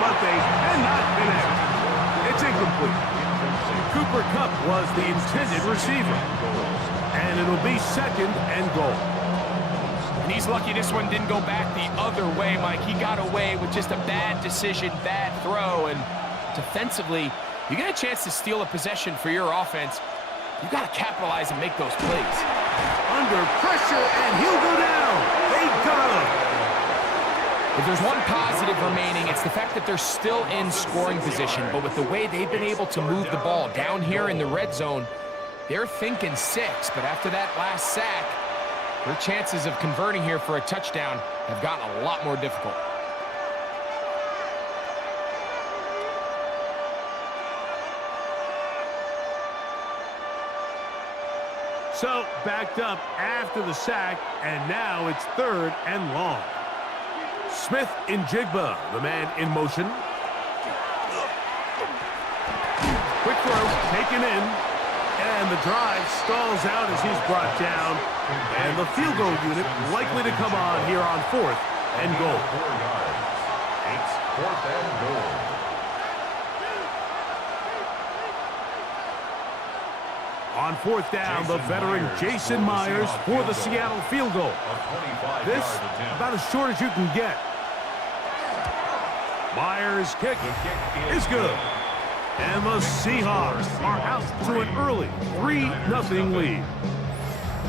but they cannot connect. It's incomplete. Cooper Kupp was the intended receiver. And it'll be 2nd and goal. And he's lucky this one didn't go back the other way, Mike. He got away with just a bad decision, bad throw, and defensively, you get a chance to steal a possession for your offense. You got to capitalize and make those plays. Under pressure, and he'll go down. They got him. If there's one positive remaining, it's the fact that they're still in scoring position. But with the way they've been able to move the ball down here in the red zone, they're thinking 6. But after that last sack, their chances of converting here for a touchdown have gotten a lot more difficult. So, backed up after the sack, and now it's 3rd and long. Smith in Jigba, the man in motion. Quick throw, taken in, and the drive stalls out as he's brought down. And the field goal unit likely to come on here on 4th and goal. It's 4th and goal. On 4th down, the veteran Jason Myers for the Seattle field goal. This, about as short as you can get. Myers' kick is good. And the Seahawks are out to an early 3-0 lead.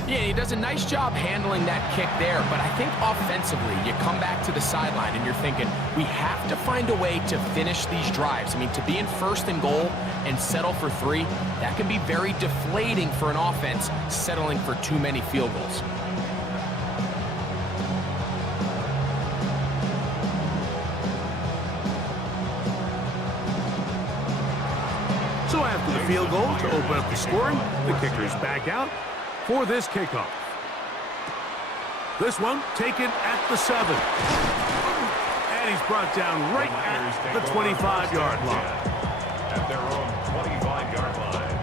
Yeah, he does a nice job handling that kick there, but I think offensively, you come back to the sideline and you're thinking, we have to find a way to finish these drives. I mean, to be in 1st and goal and settle for 3, that can be very deflating for an offense settling for too many field goals. So after the field goal to open up the scoring, the kicker's back out for this kickoff. This one taken at the 7. And he's brought down right at the 25-yard line. At their own 25-yard line.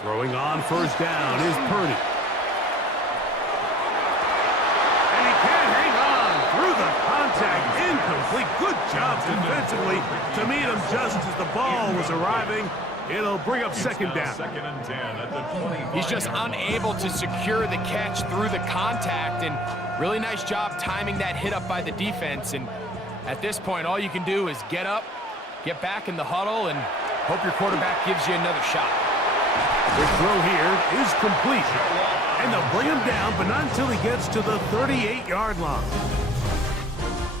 Throwing on 1st down is Purdy. And he can't hang on through the contact. Incomplete. Good job defensively to meet him just as the ball was arriving. It'll bring up 2nd down. 2nd and 10 at the 25. He's just unable to secure the catch through the contact, and really nice job timing that hit up by the defense. And at this point, all you can do is get up, get back in the huddle, and hope your quarterback gives you another shot. The throw here is complete. And they'll bring him down, but not until he gets to the 38-yard line.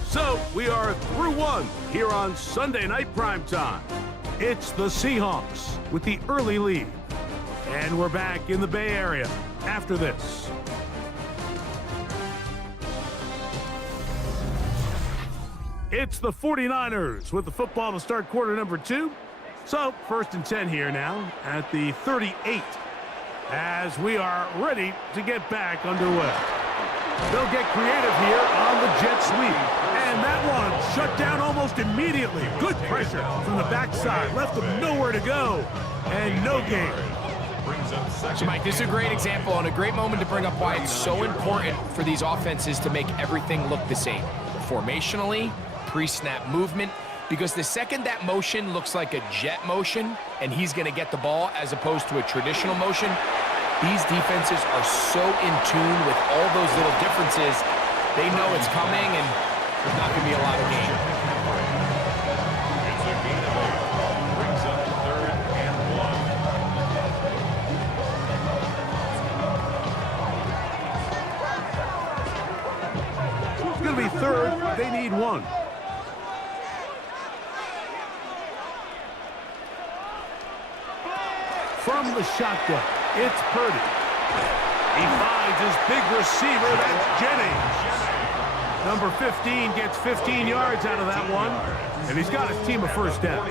So, we are through 1 here on Sunday Night Primetime. It's the Seahawks with the early lead. And we're back in the Bay Area after this. It's the 49ers with the football to start quarter number 2. So, 1st and 10 here now at the 38 as we are ready to get back underway. They'll get creative here on the jet sweep. And that one shut down almost immediately. Good pressure from the backside. Left them nowhere to go. And no gain. So, Mike, this is a great example and a great moment to bring up why it's so important for these offenses to make everything look the same. Formationally, pre-snap movement, because the second that motion looks like a jet motion and he's going to get the ball as opposed to a traditional motion, these defenses are so in tune with all those little differences. They know it's coming and there's not going to be a lot of gain. It's a gain of 8. Brings up 3rd and 1. It's going to be 3rd. They need 1. From the shotgun, it's Purdy. He finds his big receiver, that's Jennings. Number 15 gets 15 yards out of that one, and he's got his team a 1st down.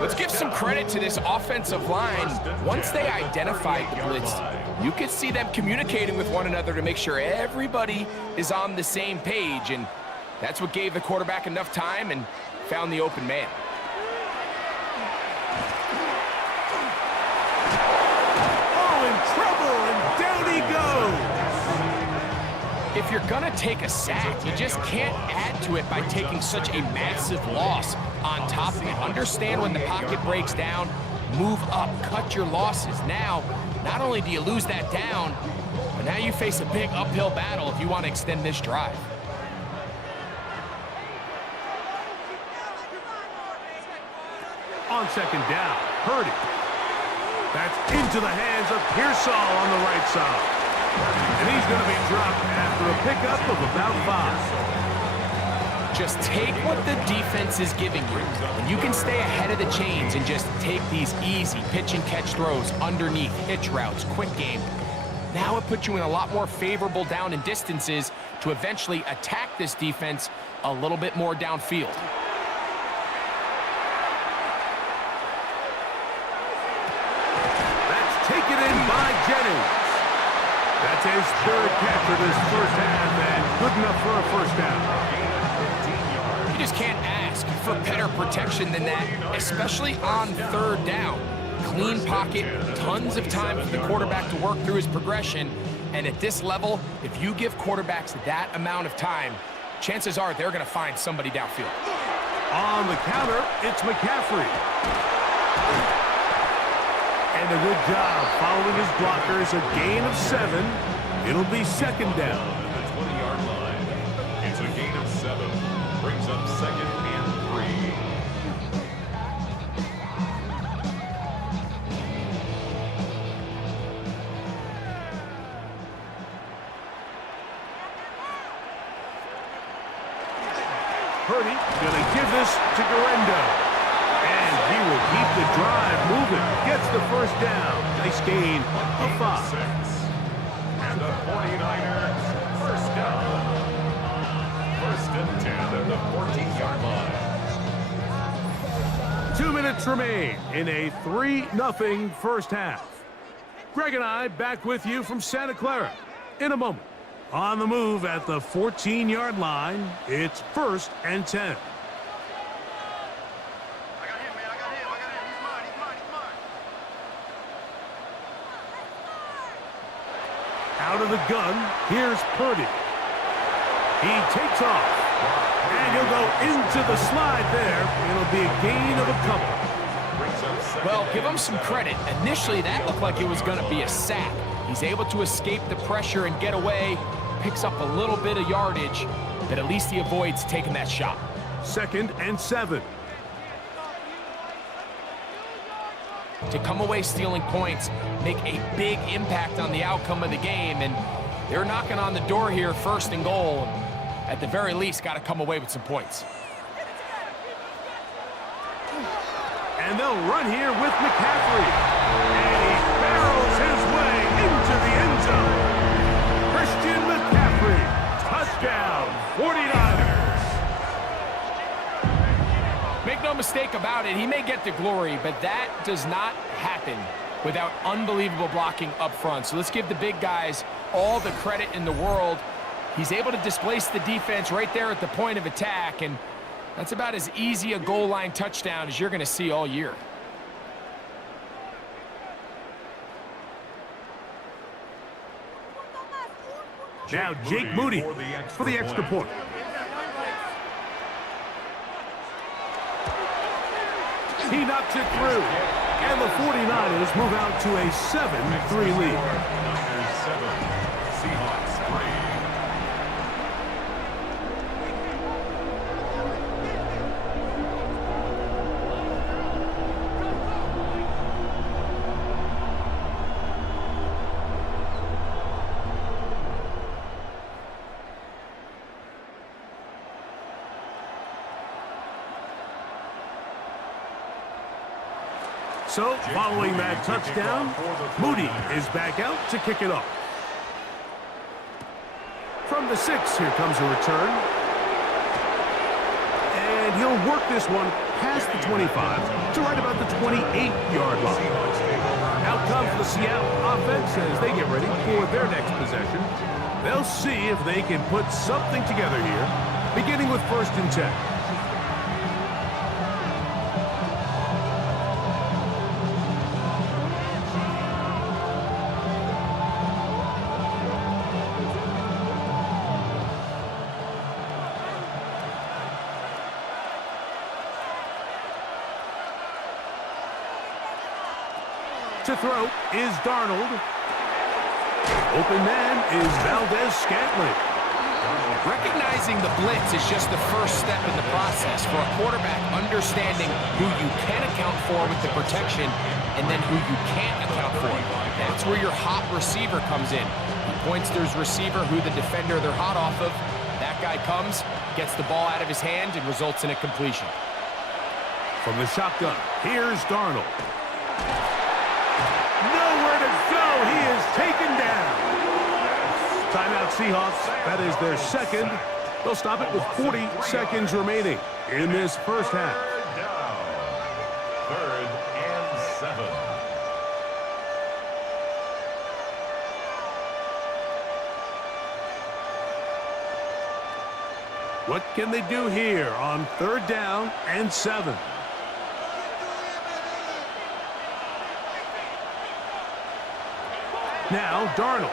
Let's give some credit to this offensive line. Once they identified the blitz, you could see them communicating with one another to make sure everybody is on the same page. And That's what gave the quarterback enough time and found the open man. Oh, in trouble, and down he goes. If you're gonna take a sack, you just can't add to it by taking such a massive loss on top of it. Understand when the pocket breaks down, move up, cut your losses. Now, not only do you lose that down, but now you face a big uphill battle if you want to extend this drive. On second down, Purdy. That's into the hands of Pearsall on the right side. And he's going to be dropped after a pickup of about 5. Just take what the defense is giving you, and you can stay ahead of the chains and just take these easy pitch and catch throws underneath, hitch routes, quick game. Now it puts you in a lot more favorable down and distances to eventually attack this defense a little bit more downfield. That's taken in by Jennings. That's his third catch of this first half, and good enough for a first down. You just can't ask for better protection than that, especially on third down. Clean pocket, tons of time for the quarterback to work through his progression, and at this level, if you give quarterbacks that amount of time, chances are they're going to find somebody downfield. On the counter, it's McCaffrey. And a good job following his blockers, a gain of 7. It'll be second down. At the 20-yard line. It's a gain of 7. Brings up second and 3. Purdy gonna give this to Garendo. And he will keep the drive moving. Gets the first down. Nice gain of 5. And the 49ers, first down. First and 10 at the 14-yard line. 2 minutes remain in a 3-0 first half. Greg and I back with you from Santa Clara in a moment. On the move at the 14-yard line, it's first and 10. Out of the gun, here's Purdy. He takes off, and he'll go into the slide there. It'll be a gain of a couple. Well, give him some credit. Initially, that looked like it was going to be a sack. He's able to escape the pressure and get away, picks up a little bit of yardage, but at least he avoids taking that shot. Second and 7. To come away stealing points, make a big impact on the outcome of the game, and they're knocking on the door here, first and goal. At the very least, got to come away with some points. And they'll run here with McCaffrey. And he barrels his way into the end zone. Christian McCaffrey, touchdown, 49ers. Make no mistake about it, he may get the glory, but that does not happen without unbelievable blocking up front. So let's give the big guys all the credit in the world. He's able to displace the defense right there at the point of attack, and that's about as easy a goal line touchdown as you're going to see all year. Now Jake Moody for the extra point. He knocks it through, and the 49ers move out to a 7-3 lead. Niners 7, Seahawks 3. So, following that touchdown, Moody is back out to kick it off. From the 6, here comes a return. And he'll work this one past the 25 to right about the 28-yard line. Out comes the Seattle offense as they get ready for their next possession. They'll see if they can put something together here. beginning with 1st and 10. To throw is Darnold. Open man is Valdez-Scantling. Recognizing the blitz is just the first step in the process for a quarterback understanding who you can account for with the protection and then who you can't account for. That's where your hot receiver comes in. He points to his receiver who the defender they're hot off of. That guy comes, gets the ball out of his hand, and results in a completion. From the shotgun, here's Darnold. Nowhere to go. He is taken down. Timeout Seahawks. That is their second. They'll stop it with 40 seconds remaining in this first half. Down. 3rd and 7. What can they do here on 3rd down and 7? Now Darnold.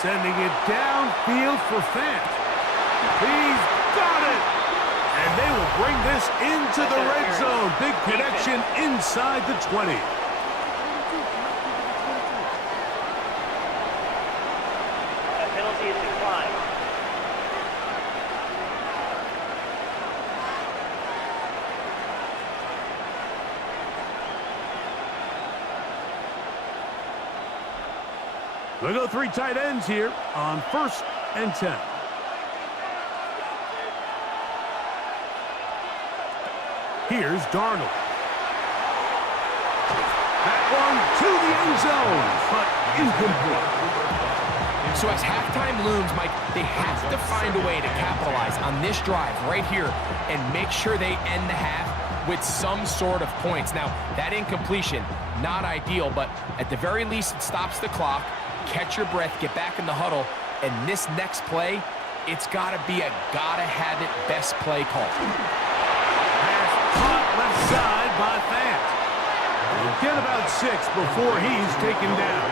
Sending it downfield for Fant. He's got it! And they will bring this into the red zone. Big connection inside the 20. A penalty is declined. They'll go 3 tight ends here on 1st and 10. Here's Darnold. That one to the end zone, but incomplete. So as halftime looms, Mike, they have to find a way to capitalize on this drive right here and make sure they end the half with some sort of points. Now, that incompletion, not ideal, but at the very least, it stops the clock. Catch your breath, get back in the huddle, and this next play, it's got to be a gotta-have-it best play call. Pass caught left side by Fant. We'll get about 6 before he's taken down.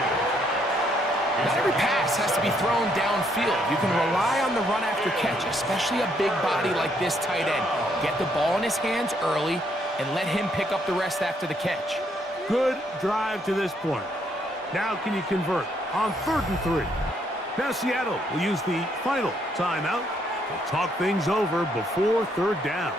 Not every pass has to be thrown downfield. You can rely on the run after catch, especially a big body like this tight end. Get the ball in his hands early and let him pick up the rest after the catch. Good drive to this point. Now can you convert on 3rd and 3? Now Seattle will use the final timeout to talk things over before 3rd down.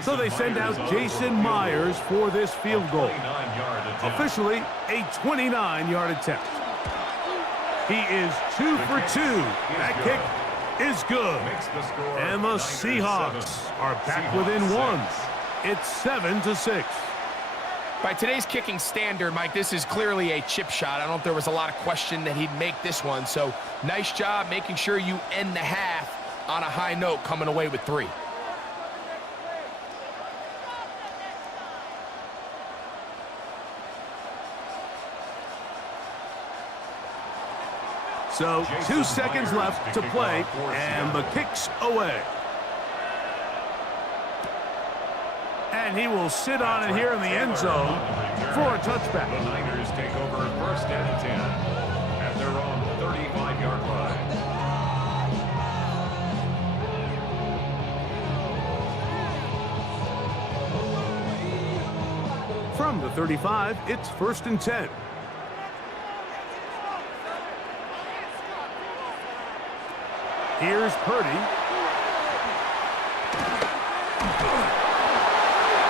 So they send out Jason Myers for this field goal. Officially a 29-yard attempt. He is 2 for 2. That kick is good. And the Seahawks are back within 1. It's 7-6. By today's kicking standard, Mike, this is clearly a chip shot. I don't know if there was a lot of question that he'd make this one. So nice job making sure you end the half on a high note, coming away with 3. So 2 seconds left to play, and the kick's away. And he will sit on it here in the end zone for a touchback. The Niners take over 1st and 10 at their own 35-yard line. From the 35, it's 1st and 10. Here's Purdy.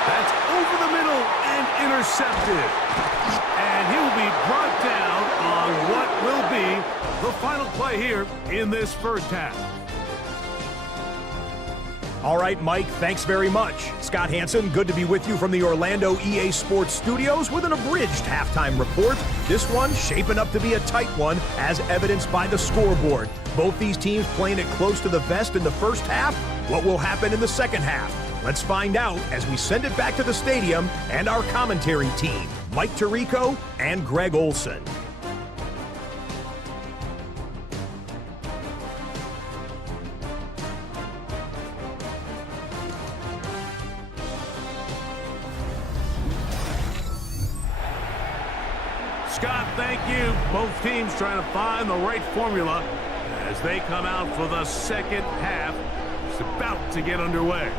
That's over the middle and intercepted. And he will be brought down on what will be the final play here in this first half. All right, Mike, thanks very much. Scott Hansen, good to be with you from the Orlando EA Sports Studios with an abridged halftime report. This one shaping up to be a tight one, as evidenced by the scoreboard. Both these teams playing it close to the vest in the first half. What will happen in the second half? Let's find out as we send it back to the stadium and our commentary team, Mike Tirico and Greg Olson. Scott, thank you. Both teams trying to find the right formula as they come out for the second half. It's about to get underway.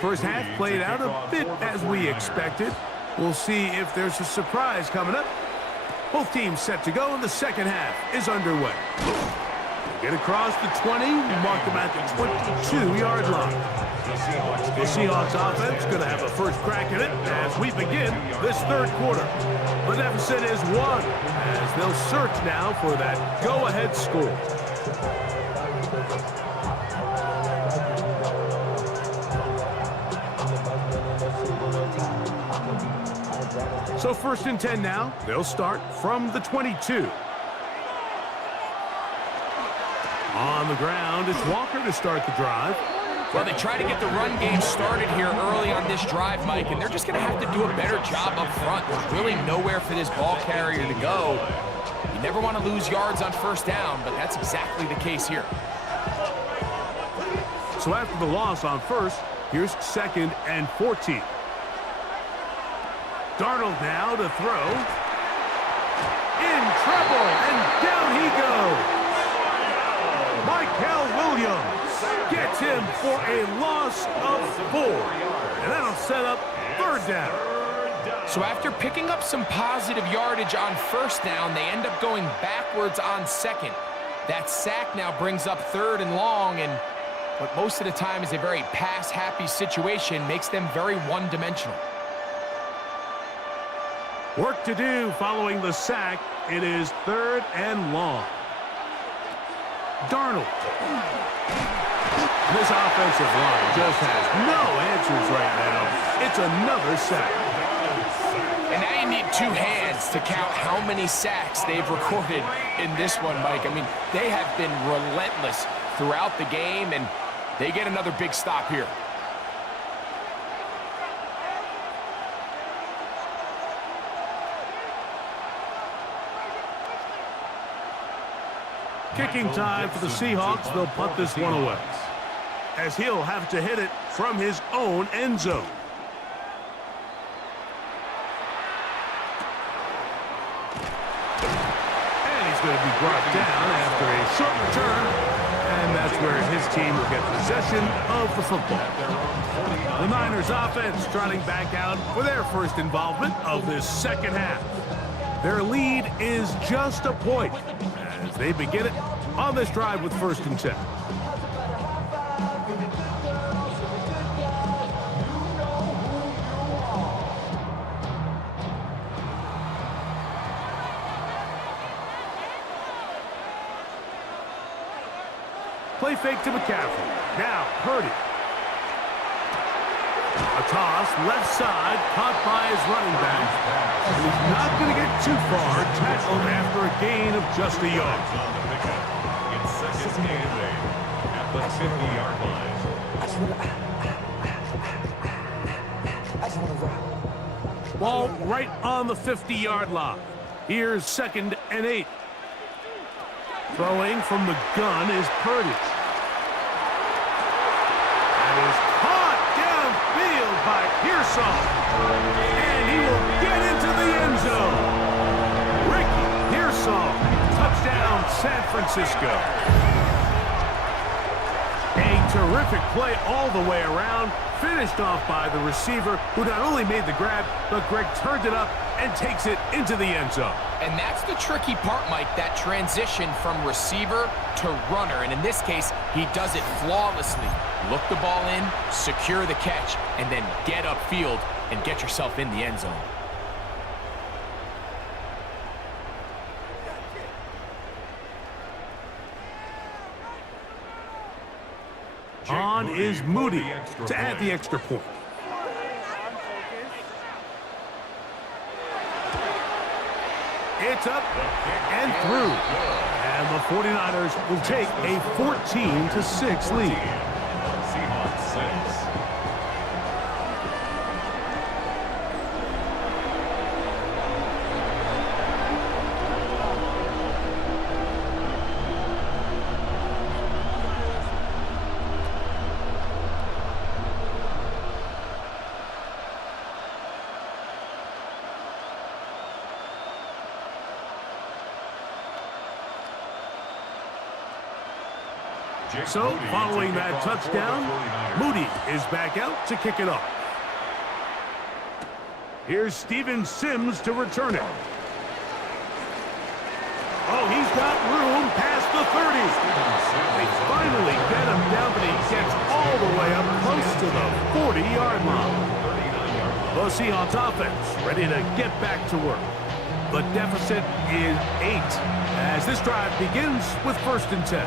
First half played out a bit as we expected. We'll see if there's a surprise coming up. Both teams set to go, and the second half is underway. Get across the 20, mark them at the 22-yard line. The Seahawks offense going to have a first crack at it as we begin this third quarter. The deficit is 1 as they'll search now for that go-ahead score. So first and 10 now. They'll start from the 22. On the ground, it's Walker to start the drive. Well, they try to get the run game started here early on this drive, Mike, and they're just going to have to do a better job up front. There's really nowhere for this ball carrier to go. You never want to lose yards on first down, but that's exactly the case here. So after the loss on first, here's 2nd and 14. Darnold now to throw. In trouble, and down he goes. Michael Williams gets him for a loss of 4. And that'll set up third down. So after picking up some positive yardage on first down, they end up going backwards on second. That sack now brings up 3rd and long, and what most of the time is a very pass-happy situation makes them very one-dimensional. Work to do following the sack. It is 3rd and long. Darnold. This offensive line just has no answers right now. It's another sack. And now you need 2 hands to count how many sacks they've recorded in this one, Mike. I mean, they have been relentless throughout the game, and they get another big stop here. Kicking time for the Seahawks. They'll punt this one away, as he'll have to hit it from his own end zone. And he's going to be brought down after a short return, and that's where his team will get possession of the football. The Niners offense trotting back out for their first involvement of this second half. Their lead is just a point as they begin it on this drive with 1st and 10. Play fake to McCaffrey. Now Purdy. A toss, left side, caught by his running back. And he's not going to get too far, tackled after a gain of just a yard. It's 2nd and 8 at the 50-yard line. Ball right on the 50-yard line. Here's 2nd and 8. Throwing from the gun is Purdy. That is caught downfield by Pearsall. And he will get into the end zone. Ricky Pearsall, touchdown San Francisco. A terrific play all the way around, finished off by the receiver, who not only made the grab, but Greg turned it up and takes it into the end zone. And that's the tricky part, Mike, that transition from receiver to runner. And in this case, he does it flawlessly. Look the ball in, secure the catch, and then get upfield and get yourself in the end zone. On is Moody to add the extra point. It's up and through. And the 49ers will take a 14-6 lead. Seahawks 6. So, following that touchdown, Moody is back out to kick it off. Here's Steven Sims to return it. Oh, he's got room past the 30. They finally get him down, but he gets all the way up close to the 40-yard line. The Seahawks offense ready to get back to work. The deficit is 8 as this drive begins with 1st and 10.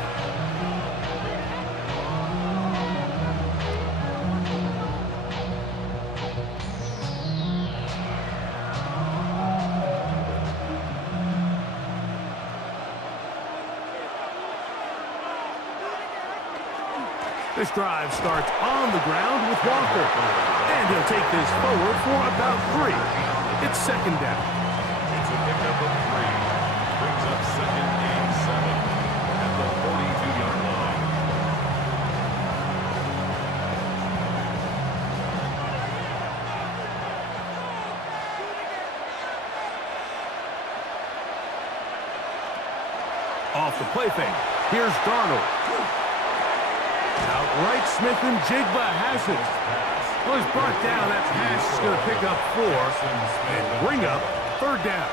This drive starts on the ground with Walker. And he'll take this forward for about 3. It's 2nd down. It's a pickup of 3. Brings up 2nd and 7 at the 42-yard line. Off the play fake. Here's Darnold. Outright Smith and Jigba has it. Well, he's brought down. That pass is going to pick up 4 and bring up 3rd down.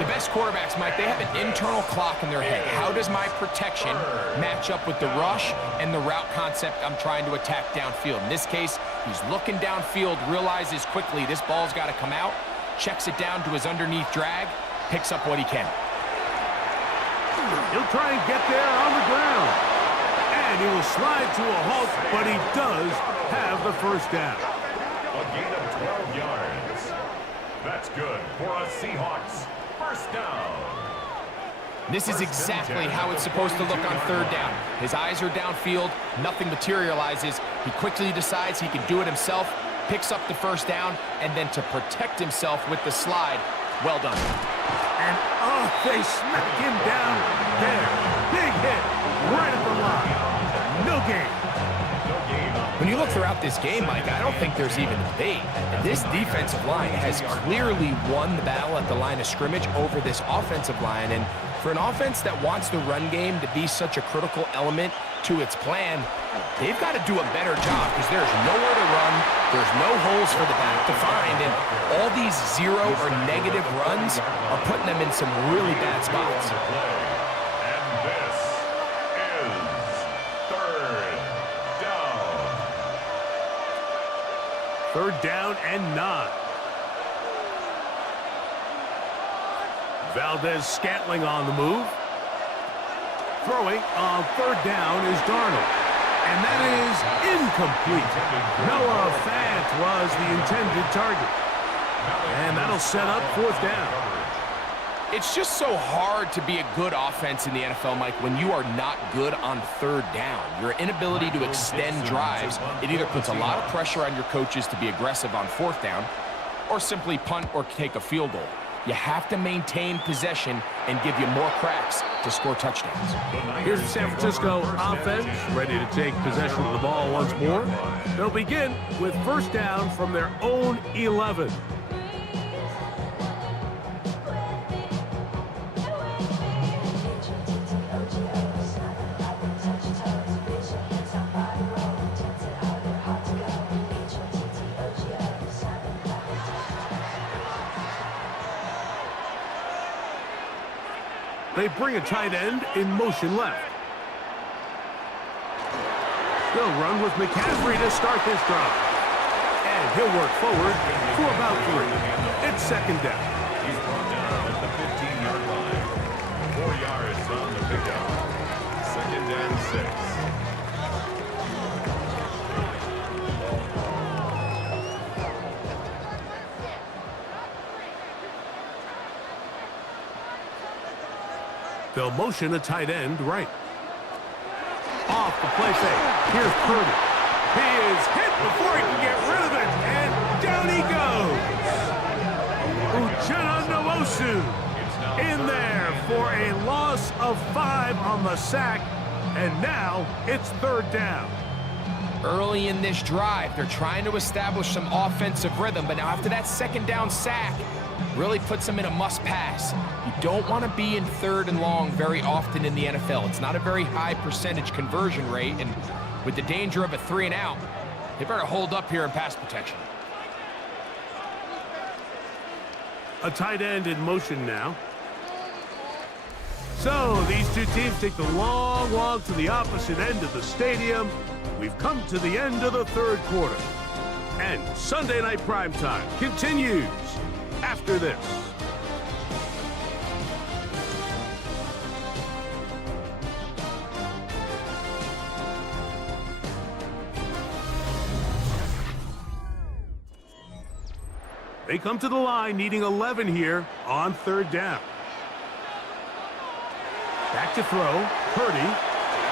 The best quarterbacks, Mike, they have an internal clock in their head. How does my protection match up with the rush and the route concept I'm trying to attack downfield? In this case, he's looking downfield, realizes quickly this ball's got to come out, checks it down to his underneath drag, picks up what he can. He'll try and get there on the ground. And he will slide to a halt, but he does have the 1st down. A gain of 12 yards. That's good for a Seahawks 1st down. This is exactly how it's supposed to look on 3rd down. His eyes are downfield, nothing materializes. He quickly decides he can do it himself, picks up the 1st down, and then to protect himself with the slide, well done. And oh, they smack him down there. Big hit right at the line. No gain. When you look throughout this game, Mike, I don't think there's even a debate. This defensive line has clearly won the battle at the line of scrimmage over this offensive line. And for an offense that wants the run game to be such a critical element to its plan, they've got to do a better job because there's nowhere to run, there's no holes for the back to find, and all these 0 or negative runs are putting them in some really bad spots. And this is 3rd down. 3rd down and 9. Valdez-Scantling on the move. Throwing on 3rd down is Darnold. And that is incomplete. Noah Fant was the intended target. And that'll set up 4th down. It's just so hard to be a good offense in the NFL, Mike, when you are not good on 3rd down. Your inability to extend drives, it either puts a lot of pressure on your coaches to be aggressive on 4th down or simply punt or take a field goal. You have to maintain possession and give you more cracks to score touchdowns. Here's the San Francisco offense ready to take possession of the ball once more. They'll begin with 1st down from their own 11. They bring a tight end in motion left. They'll run with McCaffrey to start this drive. And he'll work forward for about 3. It's second down. He's brought down at the 15-yard line. 4 yards on the pickup. Second and 6. They'll motion a tight end right. Off the play fake. Here's Purdy. He is hit before he can get rid of it, and down he goes. Uchenna Nwosu in there for a loss of 5 on the sack, and now it's third down. Early in this drive, they're trying to establish some offensive rhythm, but now after that second down sack, really puts them in a must-pass. You don't want to be in third and long very often in the NFL. It's not a very high percentage conversion rate, and with the danger of a 3 and out, they better hold up here in pass protection. A tight end in motion now. So these two teams take the long walk to the opposite end of the stadium. We've come to the end of the third quarter. And Sunday Night Primetime continues after this. They come to the line needing 11 here on third down. Back to throw. Purdy.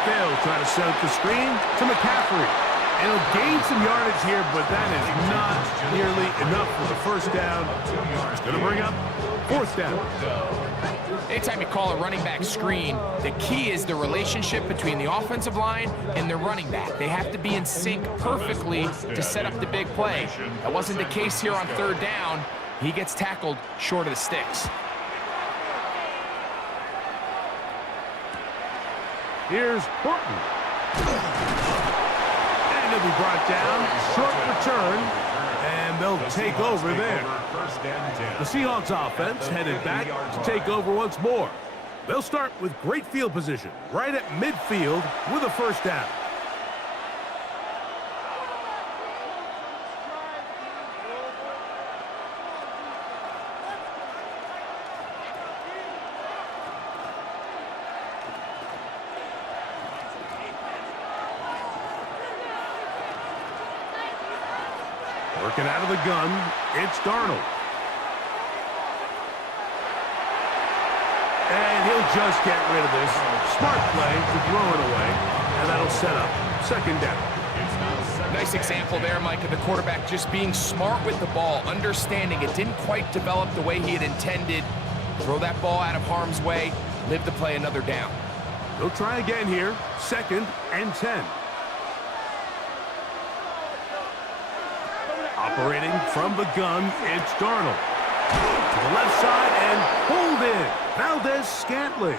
They'll try to set up the screen to McCaffrey. And he'll gain some yardage here, but that is not nearly enough for the first down. It's going to bring up fourth down. Anytime you call a running back screen, the key is the relationship between the offensive line and the running back. They have to be in sync perfectly to set up the big play. That wasn't the case here on third down. He gets tackled short of the sticks. Here's Horton. And he'll be brought down. Short return. And they'll take over there. The Seahawks offense headed back to take over once more. They'll start with great field position right at midfield with a first down. Working out of the gun, it's Darnold. And he'll just get rid of this. Smart play to throw it away, and that'll set up second down. Nice example there, Mike, of the quarterback just being smart with the ball, understanding it didn't quite develop the way he had intended. Throw that ball out of harm's way, live to play another down. They'll try again here, second and 10. Operating from the gun, it's Darnold. To the left side and pulled in. Valdez-Scantling.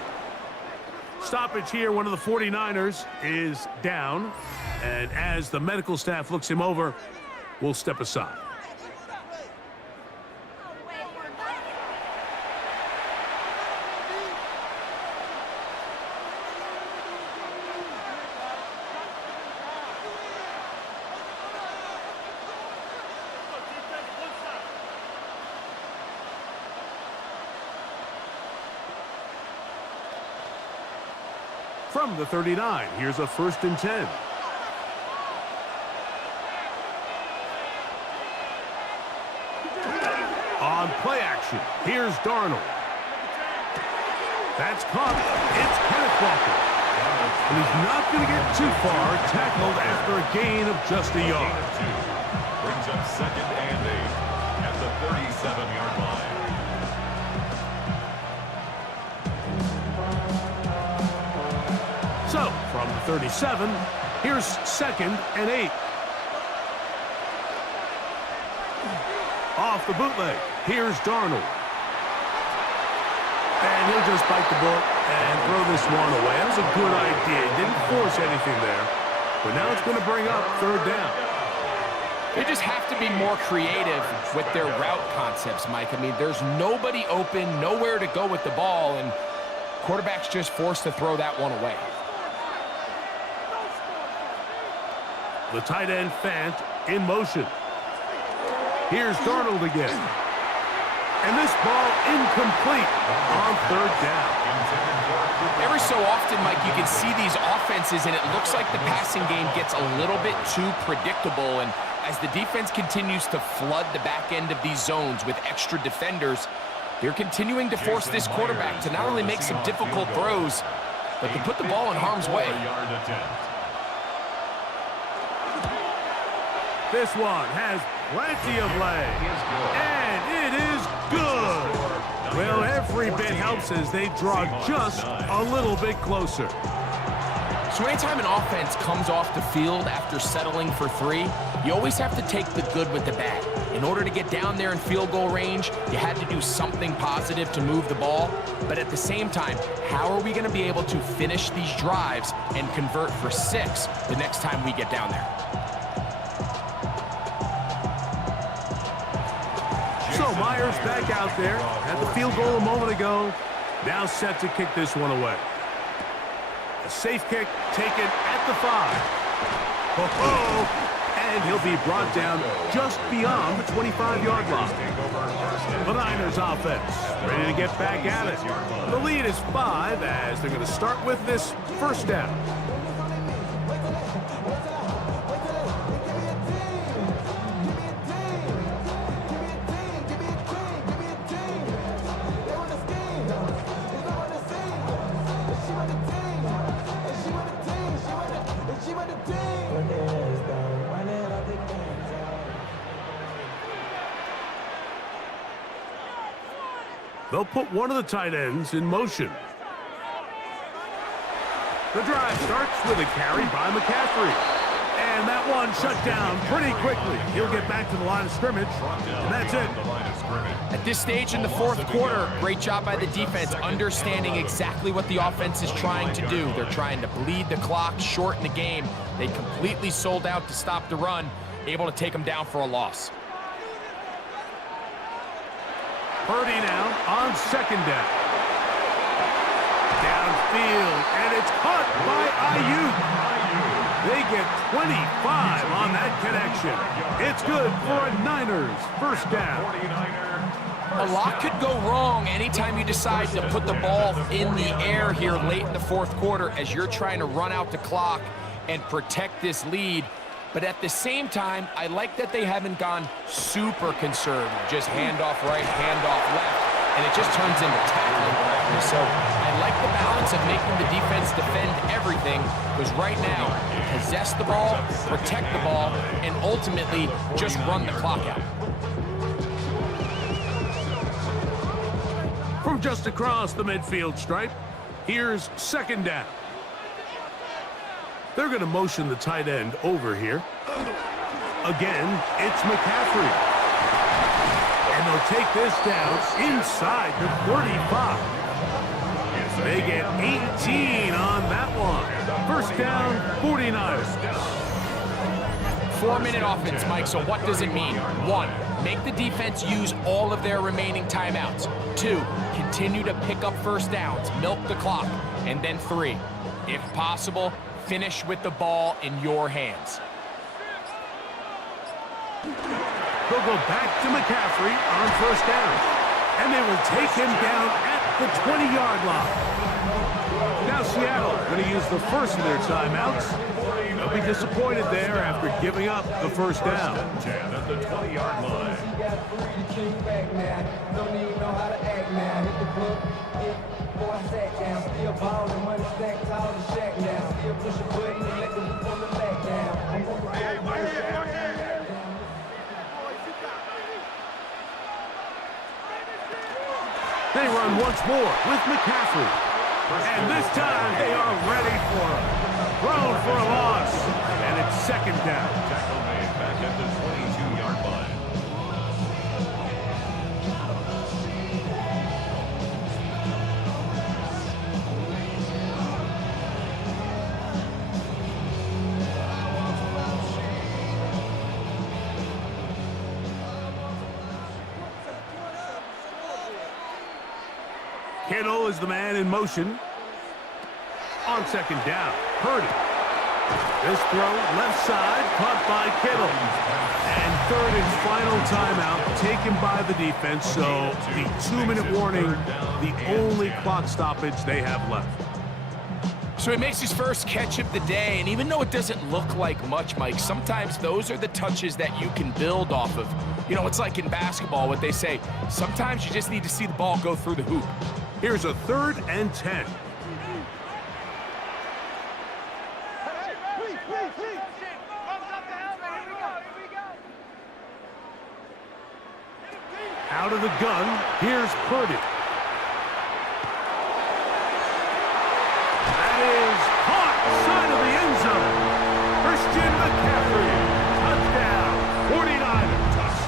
Stoppage here, one of the 49ers is down. And as the medical staff looks him over, we'll step aside. From the 39, here's a first and 10. On play action, here's Darnold. That's caught. It's Kenneth Walker. And he's not going to get too far, tackled after a gain of just a yard. Brings up second and 8 at the 37-yard line. So, from the 37, here's second and 8. Off the bootleg, here's Darnold. And he'll just bite the bullet and throw this one away. That was a good idea. He didn't force anything there. But now it's going to bring up third down. They just have to be more creative with their route concepts, Mike. I mean, there's nobody open, nowhere to go with the ball, and Quarterback's just forced to throw that one away. The tight end Fant in motion. Here's Darnold again. And this ball incomplete on third down. Every so often, Mike, you can see these offenses, and it looks like the passing game gets a little bit too predictable. And as the defense continues to flood the back end of these zones with extra defenders, they're continuing to force this quarterback to not only make some difficult throws, but to put the ball in harm's way. This one has plenty of leg, and it is good. Well, every bit helps as they draw just a little bit closer. So anytime an offense comes off the field after settling for 3, you always have to take the good with the bad. In order to get down there in field goal range, you had to do something positive to move the ball. But at the same time, how are we going to be able to finish these drives and convert for 6 the next time we get down there? So Myers back out there, had the field goal a moment ago, now set to kick this one away. A safe kick taken at the 5. And he'll be brought down just beyond the 25-yard line. The Niners offense ready to get back at it. The lead is 5 as they're going to start with this first down. They'll put one of the tight ends in motion. The drive starts with a carry by McCaffrey. And that one shut down pretty quickly. He'll get back to the line of scrimmage, and that's it. At this stage in the fourth quarter, great job by the defense understanding exactly what the offense is trying to do. They're trying to bleed the clock, shorten the game. They completely sold out to stop the run, able to take them down for a loss. Purdy now on second down. Downfield, and it's caught by Ayuk. They get 25 on that connection. It's good for a Niners first down. A lot could go wrong anytime you decide to put the ball in the air here late in the fourth quarter as you're trying to run out the clock and protect this lead. But at the same time, I like that they haven't gone super conservative. Just handoff right, handoff left, and it just turns into tackling practice. So I like the balance of making the defense defend everything, because right now, possess the ball, protect the ball, and ultimately just run the clock out. From just across the midfield stripe, here's second down. They're going to motion the tight end over here. Again, it's McCaffrey. And they'll take this down inside the 35. They get 18 on that one. First down, 49ers. 4-minute offense, Mike, so what does it mean? 1, make the defense use all of their remaining timeouts. 2, continue to pick up first downs, milk the clock. And then 3, if possible, finish with the ball in your hands. They'll go back to McCaffrey on first down. And they will take him down at the 20-yard line. Now Seattle going to use the first of their timeouts. They'll be disappointed there after giving up the first down. 10 at the 20-yard line. They run once more with McCaffrey. And this time they are ready for him. Thrown for a loss. And it's second down. Tackle made back at the 22-yard line. Kittle is the man in motion. On second down, Purdy. This throw left side, caught by Kittle. And third and final timeout taken by the defense, so the 2-minute warning, the only clock stoppage they have left. So he makes his first catch of the day, and even though it doesn't look like much, Mike, sometimes those are the touches that you can build off of. You know, it's like in basketball, what they say, sometimes you just need to see the ball go through the hoop. Here's a 3rd and 10. Out of the gun, here's Purdy. That is caught side of the end zone. Christian McCaffrey, touchdown, 49ers.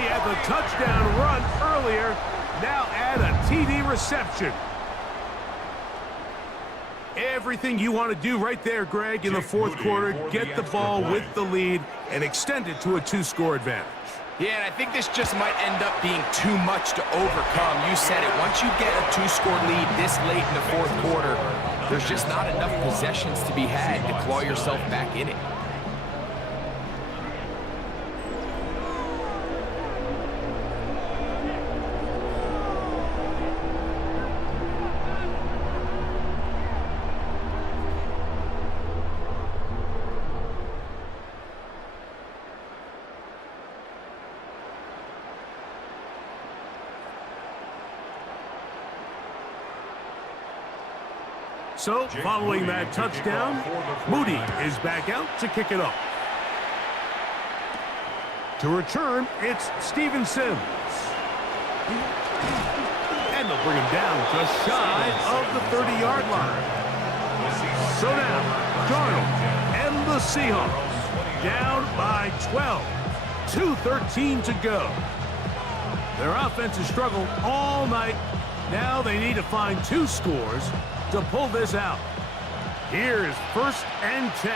He had the touchdown run earlier, now add a TD reception. Everything you want to do right there, Greg, in the 4th quarter, get the ball with the lead and extend it to a 2-score advantage. Yeah, and I think this just might end up being too much to overcome. You said it. Once you get a 2-score lead this late in the 4th quarter, there's just not enough possessions to be had to claw yourself back in it. So, following that touchdown, Moody is back out to kick it off. To return, it's Steven Sims. And they'll bring him down just shy of the 30-yard line. So now, Darnold and the Seahawks down by 12. 2:13 to go. Their offense has struggled all night. Now they need to find 2 scores to pull this out. Here's 1st and 10.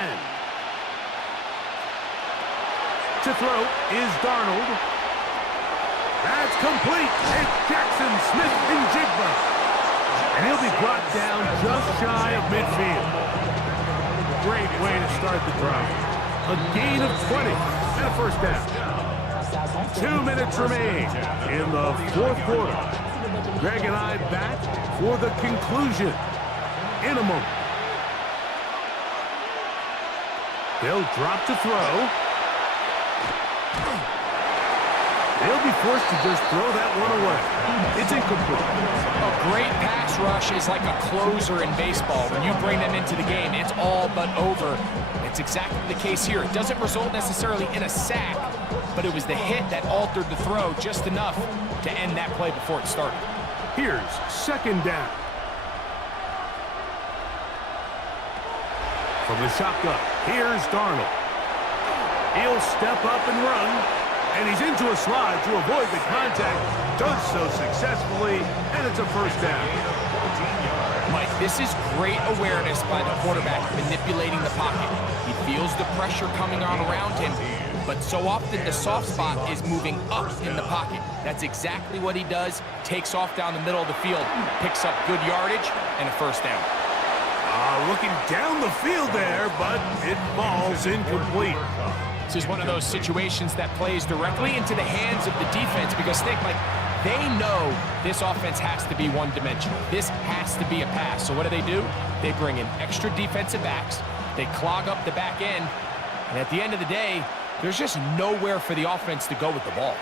To throw is Darnold. That's complete. It's Jackson Smith-Njigba. And he'll be brought down just shy of midfield. Great way to start the drive. A gain of 20 and a 1st down. 2 minutes remain in the 4th quarter. Greg and I back for the conclusion in a moment. They'll drop to throw. They'll be forced to just throw that one away. It's incomplete. A great pass rush is like a closer in baseball. When you bring them into the game, it's all but over. It's exactly the case here. It doesn't result necessarily in a sack, but it was the hit that altered the throw just enough to end that play before it started. Here's 2nd down. From the shotgun, here's Darnold. He'll step up and run, and he's into a slide to avoid the contact. Does so successfully, and it's a 1st down. Mike, this is great awareness by the quarterback manipulating the pocket. He feels the pressure coming on around him, but so often the soft spot is moving up in the pocket. That's exactly what he does. Takes off down the middle of the field, picks up good yardage, and a 1st down. Looking down the field there, but it falls incomplete. This is one of those situations that plays directly into the hands of the defense because think, like, they know this offense has to be one-dimensional. This has to be a pass. So what do? They bring in extra defensive backs. They clog up the back end. And at the end of the day, there's just nowhere for the offense to go with the ball.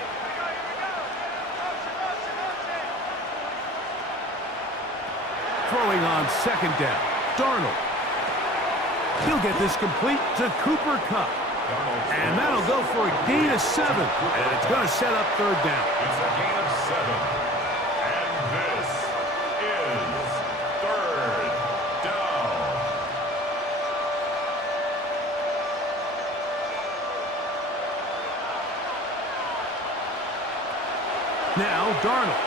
Throwing on 2nd down, Darnold. He'll get this complete to Cooper Kupp. And that'll go for a gain of 7. And it's going to set up 3rd down. It's a gain of 7. And this is 3rd down. Now Darnold.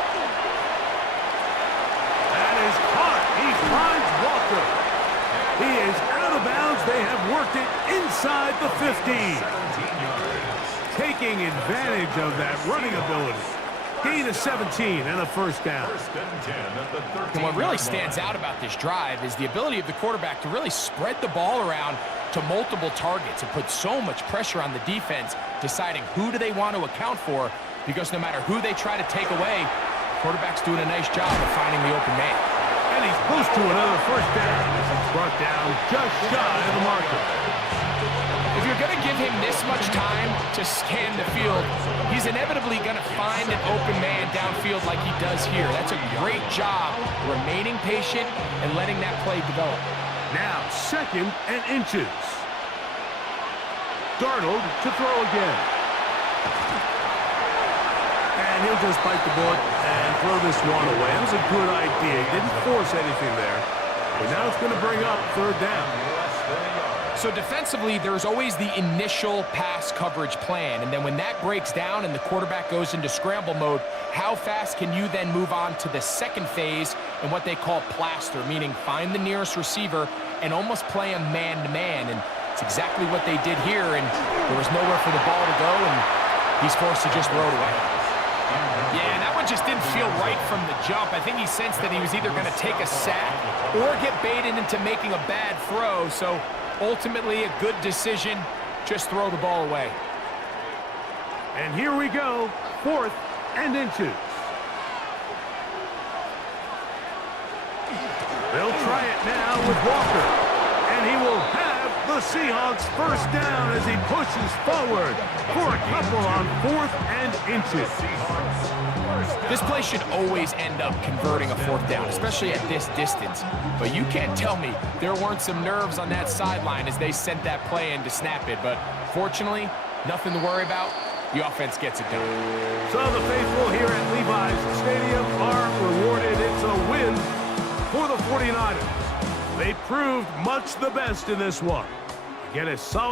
That is caught. He finds Walker. He is out of bounds. They have worked it inside the 15. Taking advantage of that running ability. Gain of 17 and a first down. First and 10 at the 13. And what really stands out about this drive is the ability of the quarterback to really spread the ball around to multiple targets and put so much pressure on the defense, deciding who do they want to account for, because no matter who they try to take away, the quarterback's doing a nice job of finding the open man. And he's close to another first down. He's brought down just shy of the marker. If you're going to give him this much time to scan the field, he's inevitably going to find an open man downfield like he does here. That's a great job remaining patient and letting that play develop. Now, 2nd and inches. Darnold to throw again. And he'll just bite the bullet and throw this one away. That was a good idea. He didn't force anything there. But now it's going to bring up 3rd down. So defensively, there's always the initial pass coverage plan, and then when that breaks down and the quarterback goes into scramble mode, how fast can you then move on to the second phase and what they call plaster, meaning find the nearest receiver and almost play him man-to-man, and it's exactly what they did here, and there was nowhere for the ball to go, and he's forced to just throw it away. Yeah, and that one just didn't feel right from the jump. I think he sensed that he was either going to take a sack or get baited into making a bad throw, so ultimately, a good decision. Just throw the ball away. And here we go, 4th and inches. They'll try it now with Walker. And he will have the Seahawks first down as he pushes forward for a couple on 4th and inches. This play should always end up converting a 4th down, especially at this distance. But you can't tell me there weren't some nerves on that sideline as they sent that play in to snap it. But fortunately, nothing to worry about. The offense gets it done. So the faithful here at Levi's Stadium are rewarded. It's a win for the 49ers. They proved much the best in this one. Get a solid